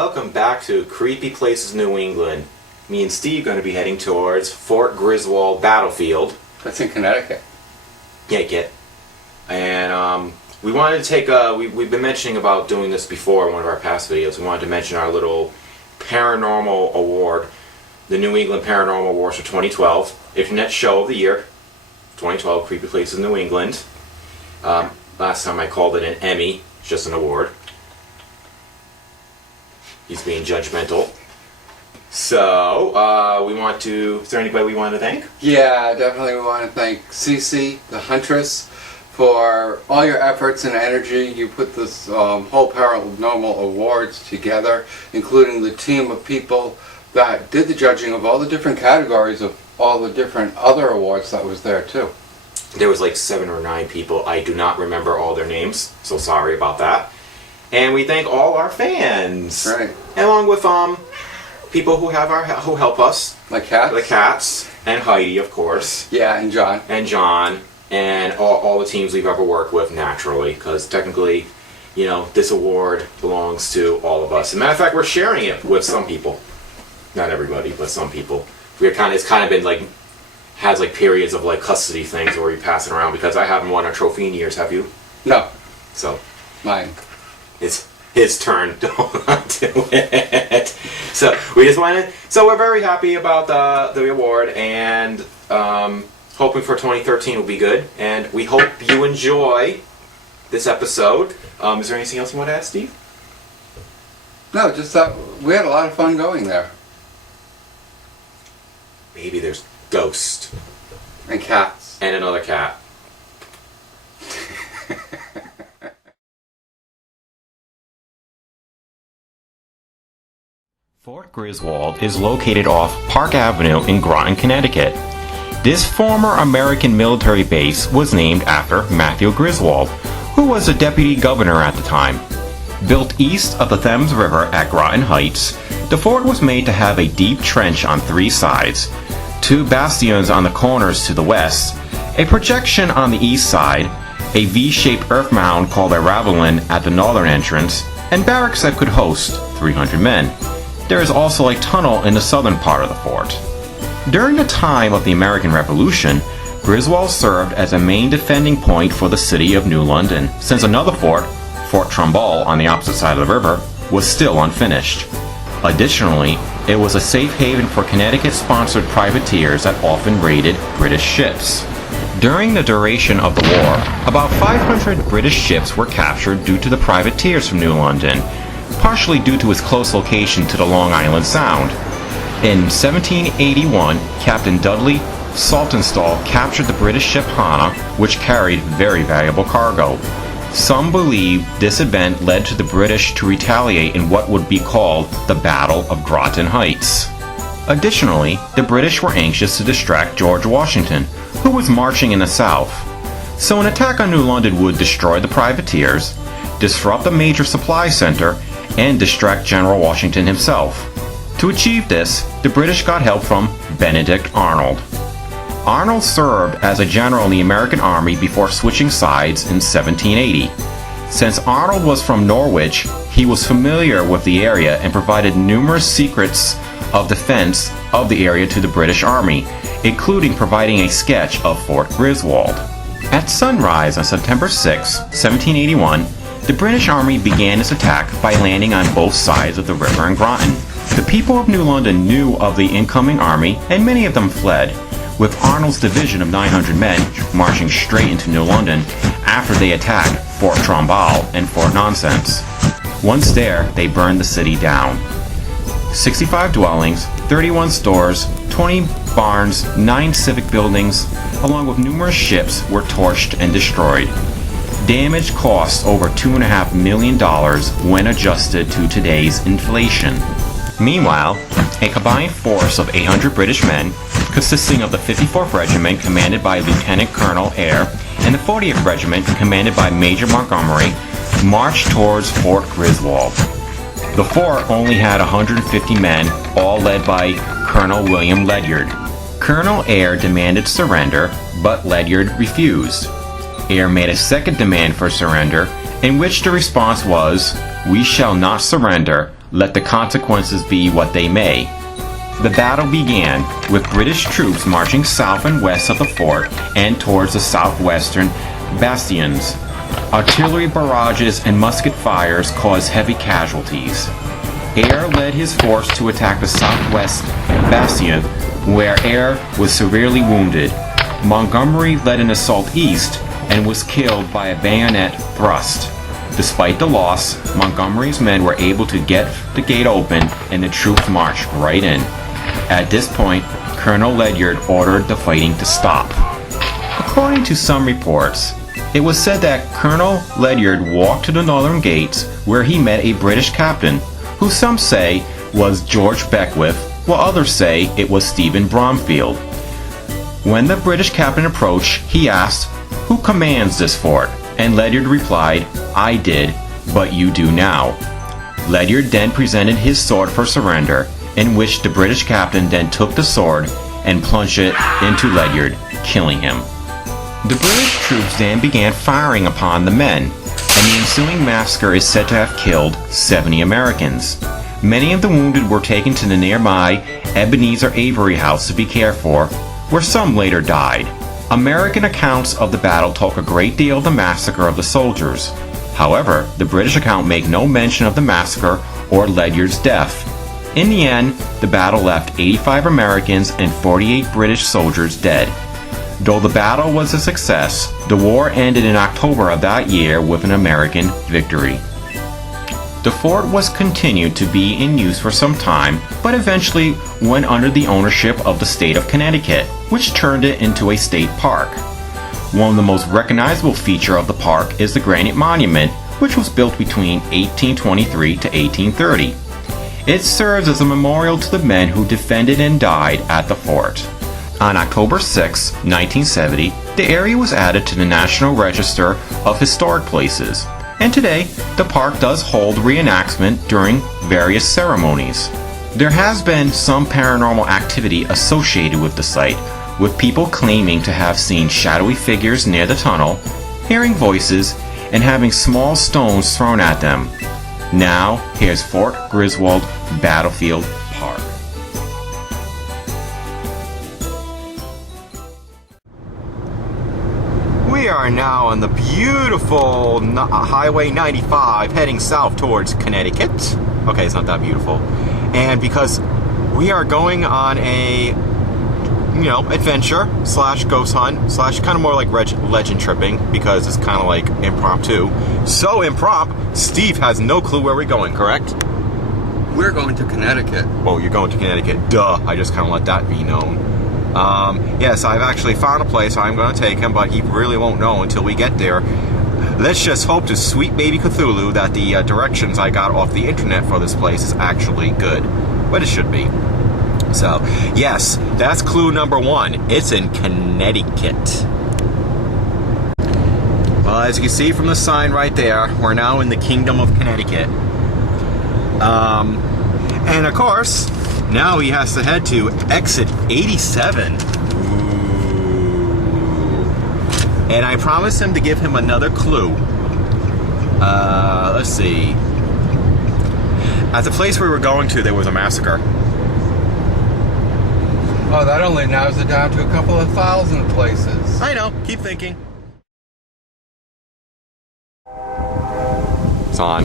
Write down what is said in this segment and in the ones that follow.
Welcome back to Creepy Places New England. Me and Steve are going to be heading towards Fort Griswold battlefield. That's in Connecticut. Yeah, get. And we wanted to take we've been mentioning about doing this before in one of our past videos. We wanted to mention our little paranormal award, the New England Paranormal Awards for 2012. Internet Show of the Year, 2012, Creepy Places New England. Last time I called it an Emmy, it's just an award. He's being judgmental. So, is there anybody we want to thank? Yeah, definitely we want to thank Cece, the Huntress, for all your efforts and energy. You put this whole paranormal awards together, including the team of people that did the judging of all the different categories of all the different other awards that was there too. There was like 7 or 9 people. I do not remember all their names, so sorry about that. And we thank all our fans, right? Along with people who help us, like cats, the cats, and Heidi, of course. Yeah, and John, and all the teams we've ever worked with. Naturally, because technically, this award belongs to all of us. As a matter of fact, we're sharing it with some people, not everybody, but some people. It's kind of been has periods of custody things where we pass it around, because I haven't won a trophy in years. Have you? No. So mine. It's his turn to do it. So we just wanted. So we're very happy about the award, and hoping for 2013 will be good. And we hope you enjoy this episode. Is there anything else you want to add, Steve? No, just that we had a lot of fun going there. Maybe there's ghosts and cats and another cat. Fort Griswold is located off Park Avenue in Groton, Connecticut. This former American military base was named after Matthew Griswold, who was the deputy governor at the time. Built east of the Thames River at Groton Heights, the fort was made to have a deep trench on 3 sides, 2 bastions on the corners to the west, a projection on the east side, a V-shaped earth mound called a ravelin at the northern entrance, and barracks that could host 300 men. There is also a tunnel in the southern part of the fort. During the time of the American Revolution, Griswold served as a main defending point for the city of New London, since another fort, Fort Trumbull on the opposite side of the river, was still unfinished. Additionally, it was a safe haven for Connecticut-sponsored privateers that often raided British ships. During the duration of the war, about 500 British ships were captured due to the privateers from New London, partially due to its close location to the Long Island Sound. In 1781, Captain Dudley Saltonstall captured the British ship Hannah, which carried very valuable cargo. Some believe this event led to the British to retaliate in what would be called the Battle of Groton Heights. Additionally, the British were anxious to distract George Washington, who was marching in the south. So an attack on New London would destroy the privateers, disrupt a major supply center, and distract General Washington himself. To achieve this, the British got help from Benedict Arnold. Arnold served as a general in the American Army before switching sides in 1780. Since Arnold was from Norwich, he was familiar with the area and provided numerous secrets of defense of the area to the British Army, including providing a sketch of Fort Griswold. At sunrise on September 6, 1781, the British Army began its attack by landing on both sides of the river in Groton. The people of New London knew of the incoming army, and many of them fled, with Arnold's division of 900 men marching straight into New London after they attacked Fort Trumbull and Fort Nonsense. Once there, they burned the city down. 65 dwellings, 31 stores, 20 barns, 9 civic buildings, along with numerous ships were torched and destroyed. Damage cost over $2.5 million when adjusted to today's inflation. Meanwhile, a combined force of 800 British men, consisting of the 54th Regiment commanded by Lieutenant Colonel Eyre and the 40th Regiment commanded by Major Montgomery, marched towards Fort Griswold. The fort only had 150 men, all led by Colonel William Ledyard. Colonel Eyre demanded surrender, but Ledyard refused. Eyre made a second demand for surrender, in which the response was, "We shall not surrender let the consequences be what they may. The battle began with British troops marching south and west of the fort and towards the southwestern bastions. Artillery barrages and musket fires caused heavy casualties. Eyre led his force to attack the southwest bastion, where Eyre was severely wounded. Montgomery led an assault east and was killed by a bayonet thrust. Despite the loss, Montgomery's men were able to get the gate open and the troops marched right in. At this point, Colonel Ledyard ordered the fighting to stop. According to some reports, it was said that Colonel Ledyard walked to the northern gates where he met a British captain, who some say was George Beckwith, while others say it was Stephen Bromfield. When the British captain approached, he asked, "Who commands this fort?" And Ledyard replied, "I did, but you do now." Ledyard then presented his sword for surrender, in which the British captain then took the sword and plunged it into Ledyard, killing him. The British troops then began firing upon the men, and the ensuing massacre is said to have killed 70 Americans. Many of the wounded were taken to the nearby Ebenezer Avery house to be cared for, where some later died. American accounts of the battle talk a great deal of the massacre of the soldiers. However, the British account make no mention of the massacre or Ledyard's death. In the end, the battle left 85 Americans and 48 British soldiers dead. Though the battle was a success, the war ended in October of that year with an American victory. The fort was continued to be in use for some time, but eventually went under the ownership of the state of Connecticut, which turned it into a state park. One of the most recognizable features of the park is the granite monument, which was built between 1823 to 1830. It serves as a memorial to the men who defended and died at the fort. On October 6, 1970, the area was added to the National Register of Historic Places, and today the park does hold reenactment during various ceremonies. There has been some paranormal activity associated with the site, with people claiming to have seen shadowy figures near the tunnel, hearing voices, and having small stones thrown at them. Now, here's Fort Griswold Battlefield Park. We are now on the beautiful Highway 95 heading south towards Connecticut. Okay, it's not that beautiful. And because we are going on a, adventure slash ghost hunt slash kind of more like legend tripping, because it's kind of like impromptu. So impromptu, Steve has no clue where we're going, correct? We're going to Connecticut. Oh, you're going to Connecticut. Duh. I just kind of let that be known. Yes, I've actually found a place I'm going to take him, but he really won't know until we get there. Let's just hope to sweet baby Cthulhu that the directions I got off the internet for this place is actually good. But it should be. So, yes, that's clue number one. It's in Connecticut. Well, as you can see from the sign right there, we're now in the Kingdom of Connecticut. And of course, now he has to head to exit 87. Ooh. And I promised him to give him another clue. Let's see. At the place we were going to, there was a massacre. Oh, that only narrows it down to a couple of thousand places. I know. Keep thinking. It's on.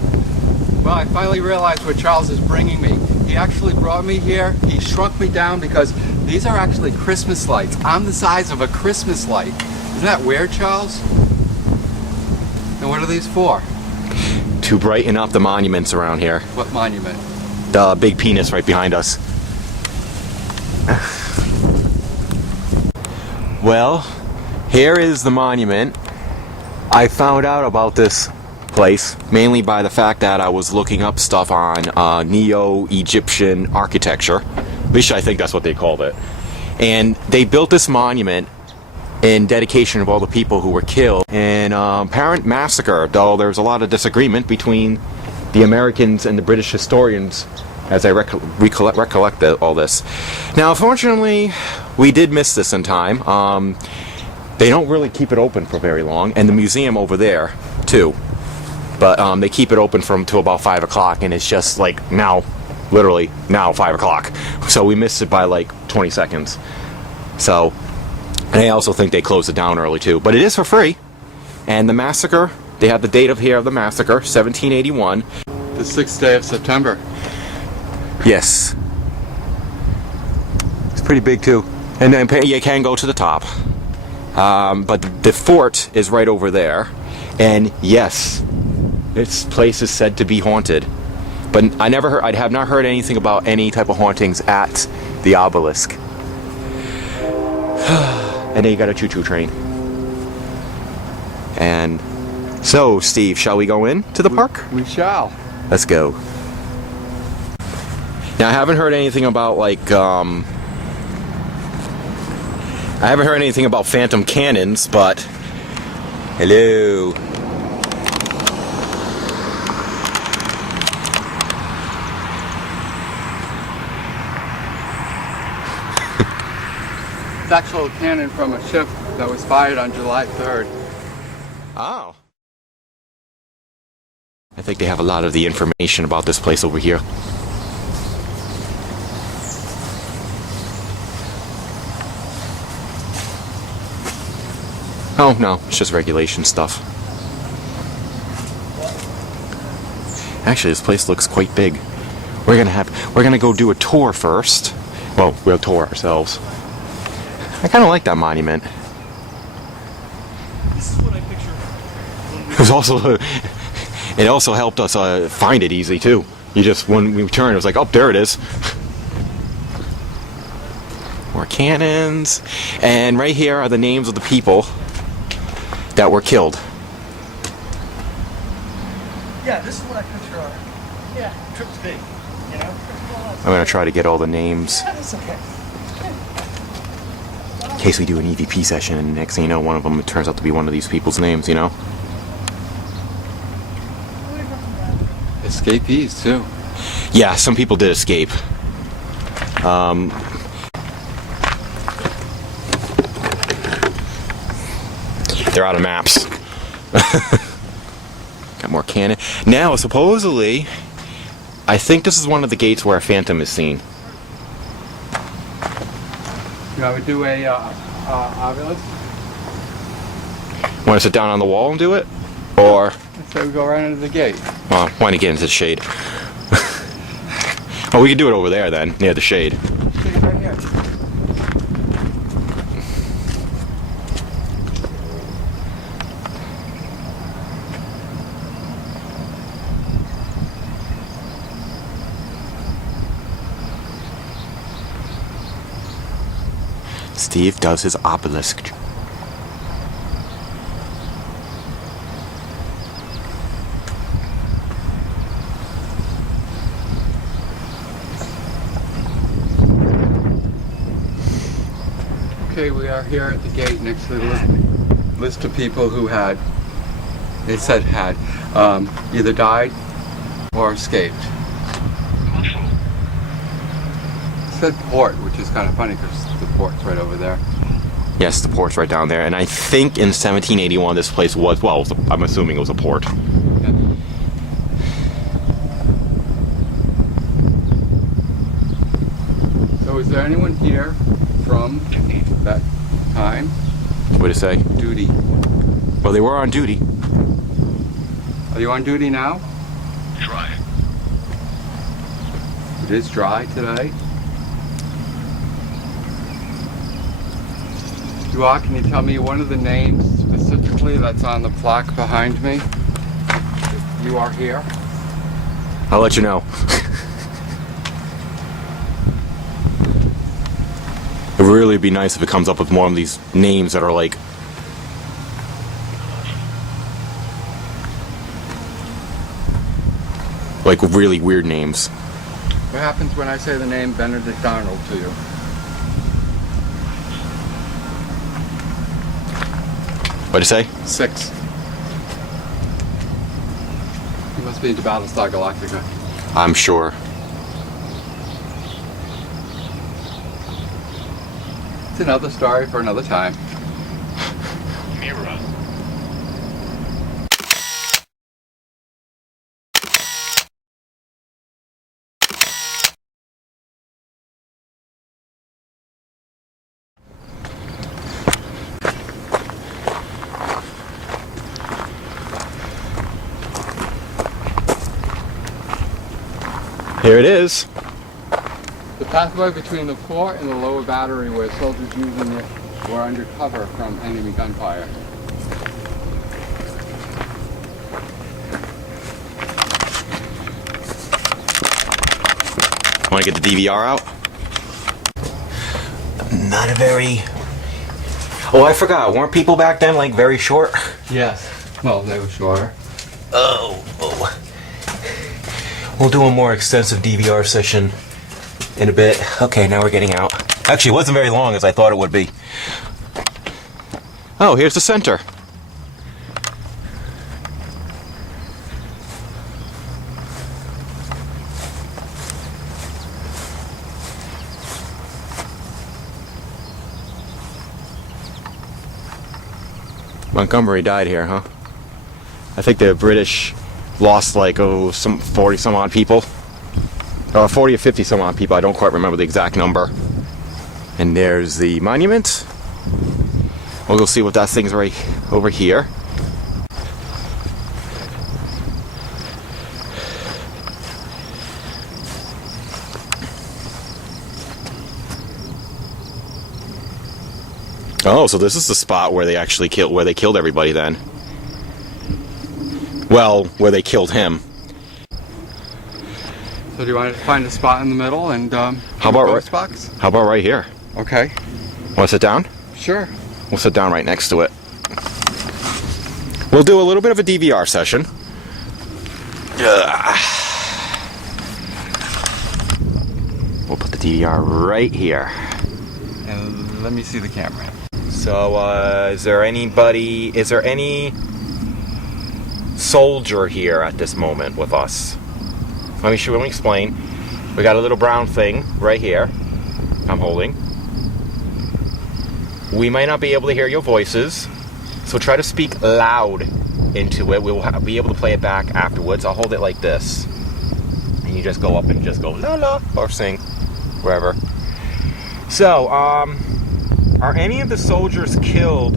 Well, I finally realized what Charles is bringing me. He actually brought me here. He shrunk me down because these are actually Christmas lights. I'm the size of a Christmas light. Isn't that weird, Charles? And what are these for? To brighten up the monuments around here. What monument? The big penis right behind us. Well, here is the monument. I found out about this place mainly by the fact that I was looking up stuff on Neo-Egyptian architecture. At least I think that's what they called it. And they built this monument in dedication of all the people who were killed in apparent massacre, though there's a lot of disagreement between the Americans and the British historians as I recollect all this. Now, unfortunately, we did miss this in time. They don't really keep it open for very long, and the museum over there, too. but they keep it open from till about 5 o'clock, and it's just like now, literally now 5 o'clock. So we missed it by like 20 seconds. So, and I also think they closed it down early too. But it is for free. And the massacre, they have the date of here of the massacre, 1781. The 6th day of September. Yes. It's pretty big too. And then you can go to the top. But the fort is right over there. And yes, this place is said to be haunted. But I have not heard anything about any type of hauntings at the obelisk. And then you got a choo-choo train. And so, Steve, shall we go in to the park? We shall. Let's go. Now, I haven't heard anything about like I haven't heard anything about phantom cannons, but hello. It's actually a cannon from a ship that was fired on July 3rd. Oh. I think they have a lot of the information about this place over here. Oh no, it's just regulation stuff. Actually, this place looks quite big. We're gonna go do a tour first. Well, we'll tour ourselves. I kind of like that monument. This is what I picture. It was also, it also helped us find it easy too. You just, when we turned, it was like, oh, there it is. More cannons, and right here are the names of the people that were killed. Yeah, this is what I picture. Yeah, trip's big. You know. I'm gonna try to get all the names Yeah, that's okay. in case we do an EVP session, and next thing you know, one of them it turns out to be one of these people's names. You know. Escapees too. Yeah, some people did escape. They're out of maps. Got more cannon. Now, supposedly, I think this is one of the gates where a phantom is seen. You want to do a obelisk? Want to sit down on the wall and do it? Or, So we go right into the gate. well, why not get into the shade? Oh, we could do it over there then, near the shade. Gate right here. Steve does his obelisk. Okay, we are here at the gate next to the list of people who had, they said had, either died or escaped. It said port, which is kind of funny because the port's right over there. Yes, the port's right down there, and I think in 1781 this place was, well, it was I'm assuming it was a port. Yeah. So is there anyone here from that time? What'd it say? Duty. Well, they were on duty. Are you on duty now? Try. It is dry today. Can you tell me one of the names specifically that's on the plaque behind me? You are here. I'll let you know. It would really be nice if it comes up with more of these names that are like really weird names. What happens when I say the name Benedict Arnold to you? What'd it say? 6. You must be into Battlestar Galactica. I'm sure. It's another story for another time. Mira. Here it is. The pathway between the fort and the lower battery where soldiers using it were under cover from enemy gunfire. Want to get the DVR out? Not a very... Oh, I forgot. Weren't people back then like very short? Yes. Well, they were shorter. Oh. We'll do a more extensive DVR session in a bit. Okay, now we're getting out. Actually, it wasn't very long as I thought it would be. Oh, here's the center. Montgomery died here, huh? I think the British lost like, some 40 some odd people. 40 or 50 some odd people, I don't quite remember the exact number. And there's the monument. We'll go see what that thing's right over here. Oh, so this is the spot where they actually killed everybody then. Well, where they killed him. So do you want to find a spot in the middle and how about right here? Okay. Want to sit down? Sure. We'll sit down right next to it. We'll do a little bit of a DVR session. We'll put the DVR right here. And let me see the camera. So, is there any soldier here at this moment with us? Let me explain. We got a little brown thing right here I'm holding. We might not be able to hear your voices, so try to speak loud into it. We will be able to play it back afterwards. I'll hold it like this, and you just go up and just go la la or sing, wherever. So, are any of the soldiers killed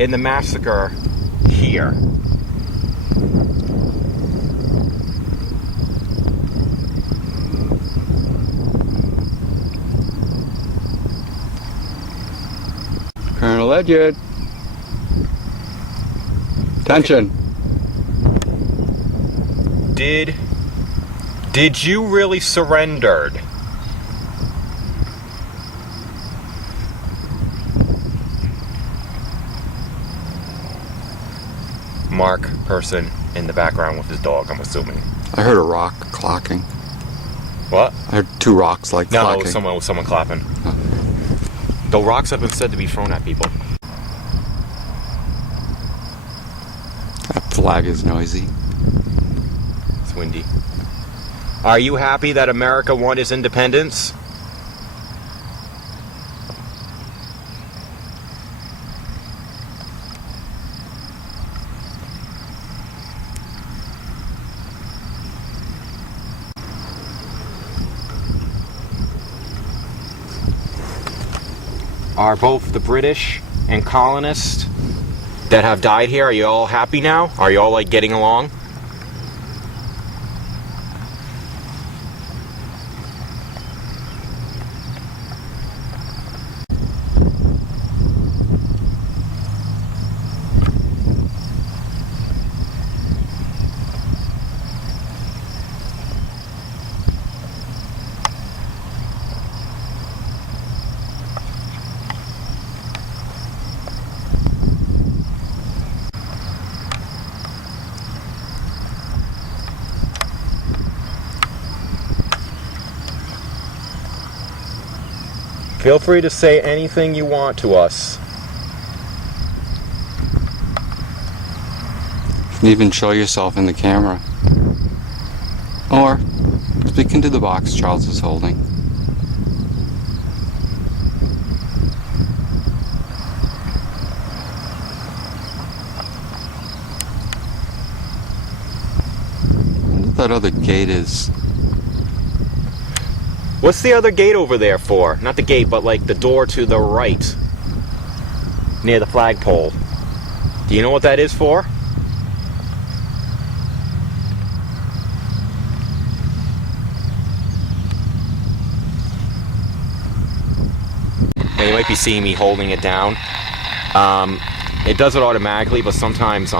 in the massacre here? Colonel Ledyard. Attention. Did you really surrender? Mark person in the background with his dog, I'm assuming. I heard a rock clocking. What? I heard two rocks like No, clocking. it was someone clapping. Though rocks have been said to be thrown at people. That flag is noisy. It's windy. Are you happy that America won its independence? Are both the British and colonists that have died here, are you all happy now? Are you all like getting along? Feel free to say anything you want to us. You can even show yourself in the camera. Or speak into the box Charles is holding. I wonder what that other gate is. What's the other gate over there for? Not the gate, but like the door to the right, near the flagpole. Do you know what that is for? Now you might be seeing me holding it down. It does it automatically, but sometimes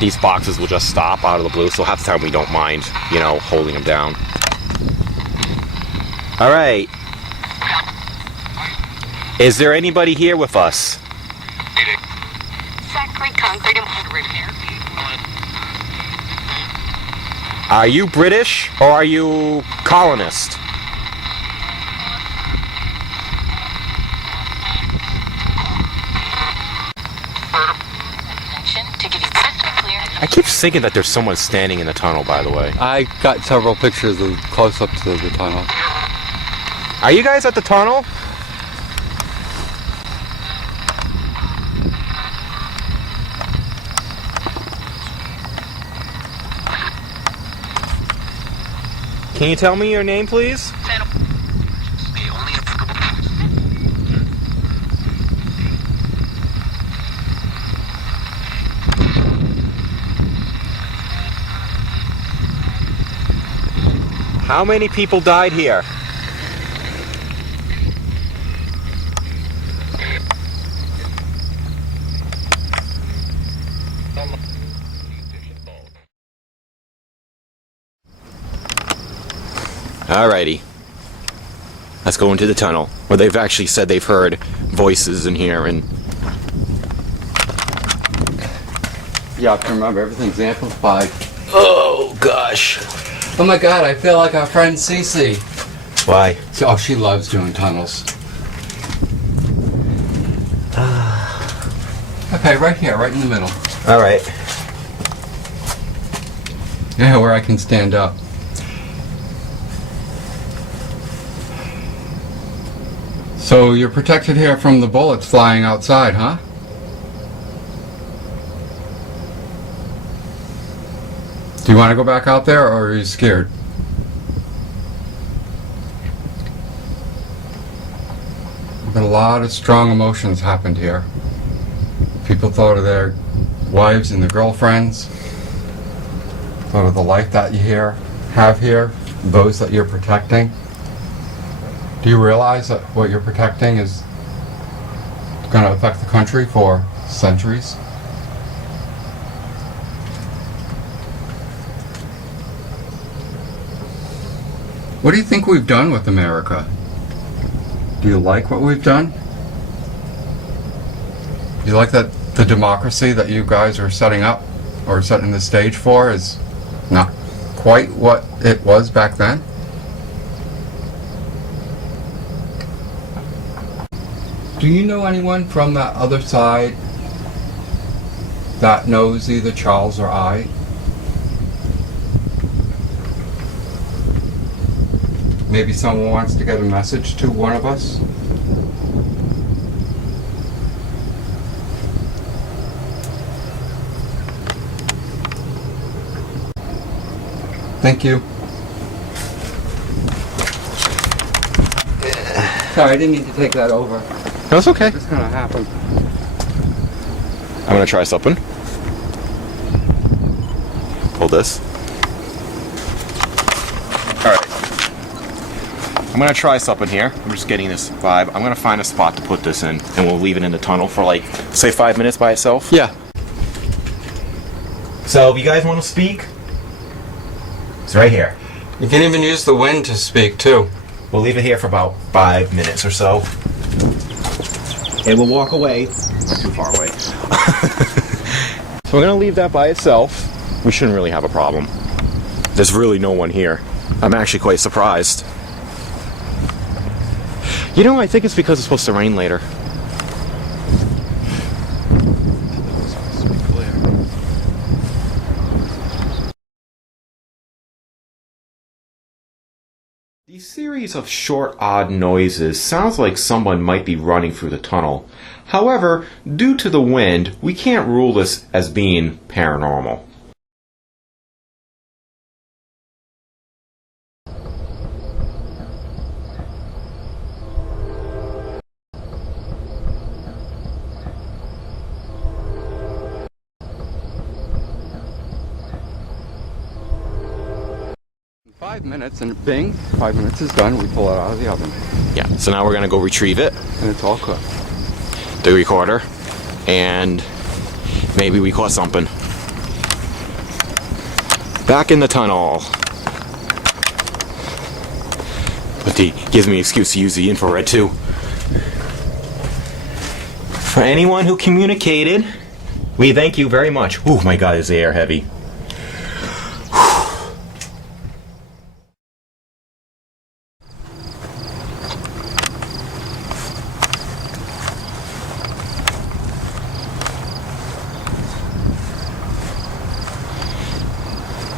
these boxes will just stop out of the blue, so half the time we don't mind, you know, holding them down. All right. Is there anybody here with us? Are you British or are you colonist? I keep thinking that there's someone standing in the tunnel, by the way. I got several pictures of close-ups of the tunnel. Are you guys at the tunnel? Can you tell me your name, please? How many people died here? Alrighty. Let's go into the tunnel, where they've actually said they've heard voices in here and... You have to remember, everything's amplified. Oh, gosh. Oh my god, I feel like our friend Cece. Why? Oh, she loves doing tunnels. Okay, right here, right in the middle. Alright. Yeah, where I can stand up. So you're protected here from the bullets flying outside, huh? Do you want to go back out there, or are you scared? But a lot of strong emotions happened here. People thought of their wives and their girlfriends, thought of the life that you have here, those that you're protecting. Do you realize that what you're protecting is going to affect the country for centuries? What do you think we've done with America? Do you like what we've done? You like that the democracy that you guys are setting up or setting the stage for is not quite what it was back then? Do you know anyone from that other side that knows either Charles or I? Maybe someone wants to get a message to one of us? Thank you. Sorry, I didn't mean to take that over. That's okay. It's gonna happen. I'm gonna try something. Hold this. Alright. I'm gonna try something here. I'm just getting this vibe. I'm gonna find a spot to put this in, and we'll leave it in the tunnel for like, say 5 minutes by itself. Yeah. So, if you guys want to speak, it's right here. You can even use the wind to speak too. We'll leave it here for about 5 minutes or so. And we'll walk away. Not too far away. So we're gonna leave that by itself. We shouldn't really have a problem. There's really no one here. I'm actually quite surprised. You know, I think it's because it's supposed to rain later. The series of short, odd noises sounds like someone might be running through the tunnel. However, due to the wind, we can't rule this as being paranormal. 5 minutes and bing, 5 minutes is done. We pull it out of the oven. Yeah, so now we're gonna go retrieve it, And it's all cooked. the recorder, and maybe we caught something. Back in the tunnel. But he gives me an excuse to use the infrared too. For anyone who communicated, we thank you very much. Oh my God, is the air heavy.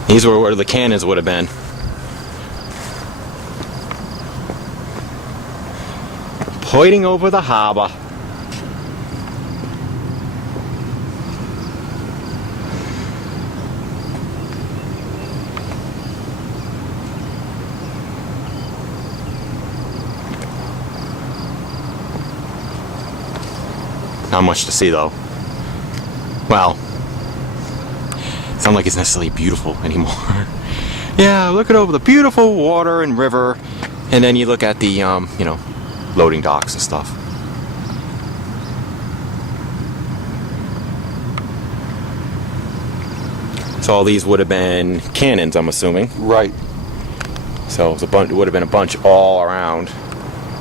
These were where the cannons would have been. Pointing over the harbor. Not much to see though. Well, it's not like it's necessarily beautiful anymore. Yeah, look at over the beautiful water and river, and then you look at the, you know, loading docks and stuff. So all these would have been cannons, I'm assuming. Right. So it would have been a bunch all around.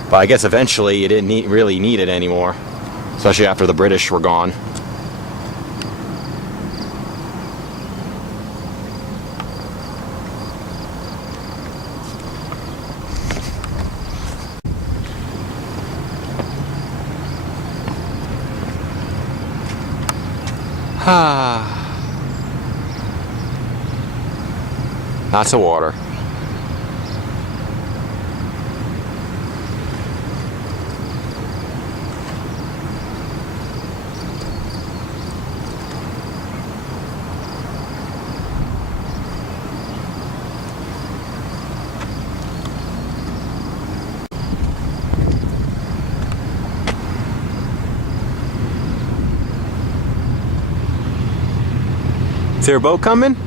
But I guess eventually you didn't really need it anymore, especially after the British were gone. Lots of water. Is there a boat coming?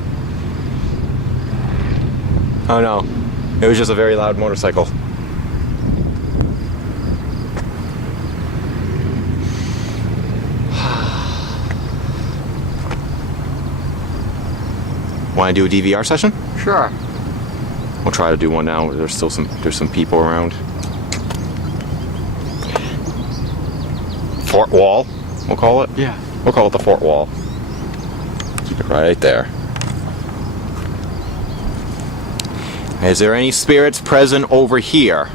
Oh no, it was just a very loud motorcycle. Want to do a DVR session? Sure. We'll try to do one now. There's some people around. Fort Wall, we'll call it. Yeah. We'll call it the Fort Wall. Keep it right there. Is there any spirits present over here?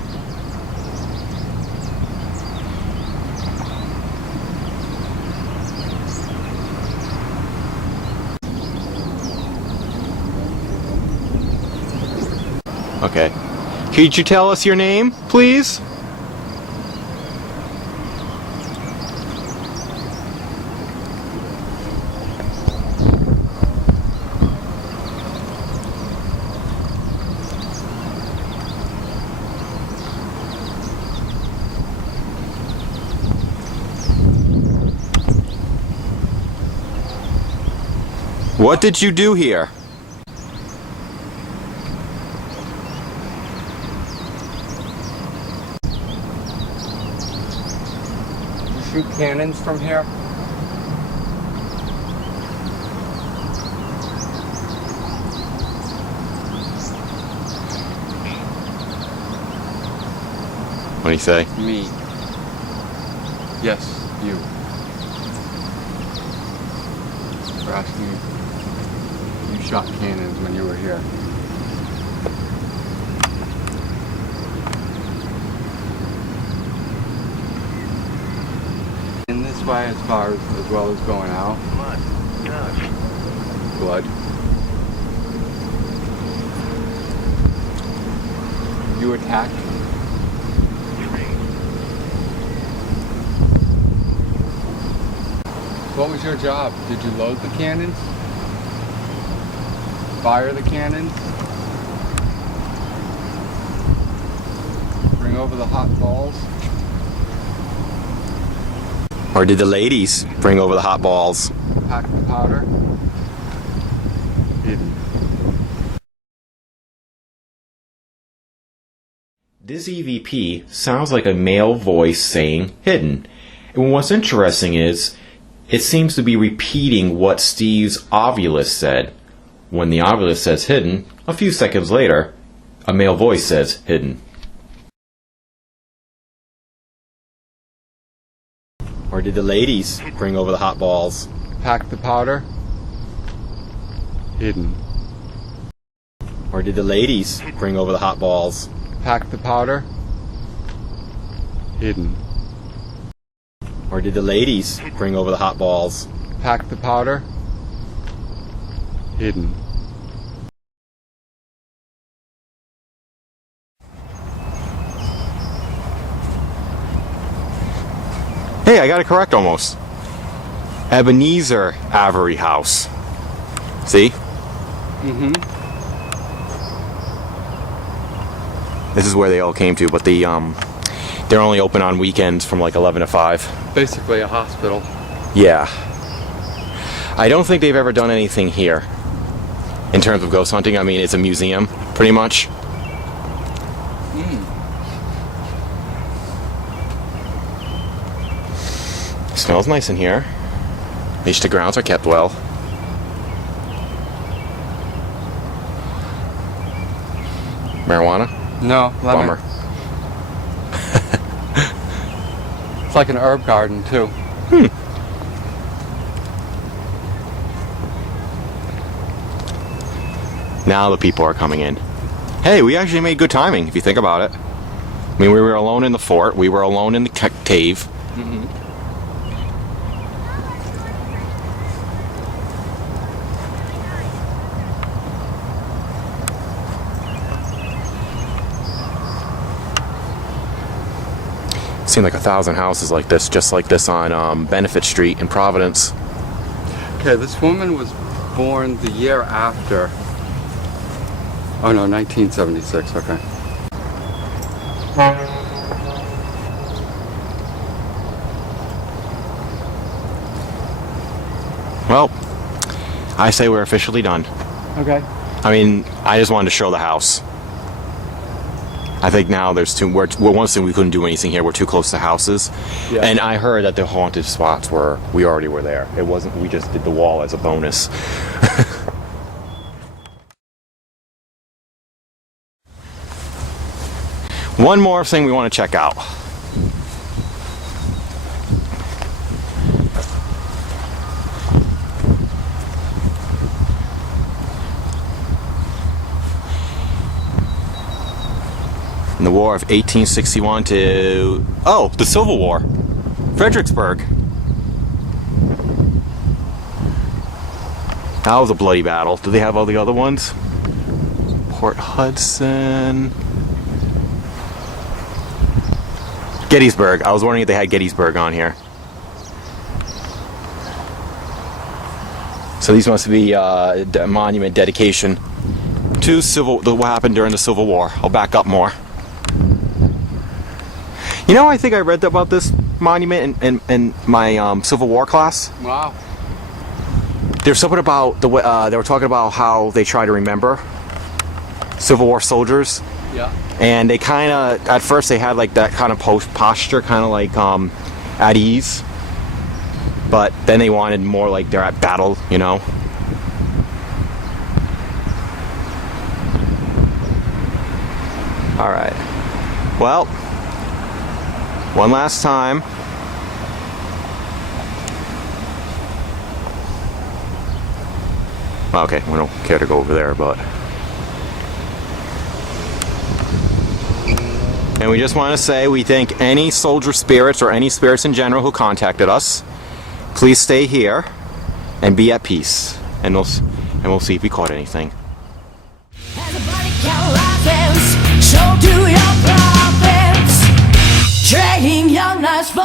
Okay. Could you tell us your name, please? What did you do here? Did you shoot cannons from here? What do you say? Me. Yes, you. For asking me. You shot cannons when you were here. In this way, as far as well as going out. Blood. Gosh. Blood. You attacked me. What was your job? Did you load the cannons? Fire the cannons? Bring over the hot balls? Or did the ladies bring over the hot balls? Pack the powder? Didn't. This EVP sounds like a male voice saying hidden. And what's interesting is it seems to be repeating what Steve's Ovulus said. When the Ovulus says hidden, a few seconds later, a male voice says hidden. Or did the ladies bring over the hot balls? Pack the powder. Hidden. Or did the ladies bring over the hot balls? Pack the powder. Hidden. Or did the ladies bring over the hot balls? Pack the powder. Hidden. Hey, I got it correct almost. Ebenezer Avery house. See? Mm-hmm. This is where they all came to, but they're only open on weekends from like 11 to 5. Basically a hospital. Yeah. I don't think they've ever done anything here in terms of ghost hunting. I mean, it's a museum, pretty much. Smells nice in here. At least the grounds are kept well. Marijuana? No, lemon. Bummer. It's like an herb garden too. Now the people are coming in. Hey, we actually made good timing if you think about it. I mean, we were alone in the fort. We were alone in the cave. Seen like 1,000 houses like this, just like this on Benefit Street in Providence. Okay, this woman was born the year after. Oh no, 1976, okay. Well, I say we're officially done. Okay. I mean, I just wanted to show the house. I think now there's too. Well, one thing we couldn't do anything here. We're too close to houses, Yeah. and I heard that the haunted spots were. We already were there. It wasn't. We just did the wall as a bonus. One more thing we want to check out. In the War of 1861 to... Oh, the Civil War. Fredericksburg. That was a bloody battle. Do they have all the other ones? Port Hudson... Gettysburg. I was wondering if they had Gettysburg on here. So these must be a monument dedication to what happened during the Civil War. I'll back up more. You know, I think I read about this monument in my Civil War class. Wow. There's something about the way they were talking about how they try to remember Civil War soldiers. Yeah. And they kind of, at first they had like that kind of posture, kind of like at ease. But then they wanted more like they're at battle, you know. All right. Well, one last time. Okay, we don't care to go over there, but... And we just want to say we thank any soldier spirits or any spirits in general who contacted us. Please stay here and be at peace. And we'll see if we caught anything. So do your prophets, trading young lives for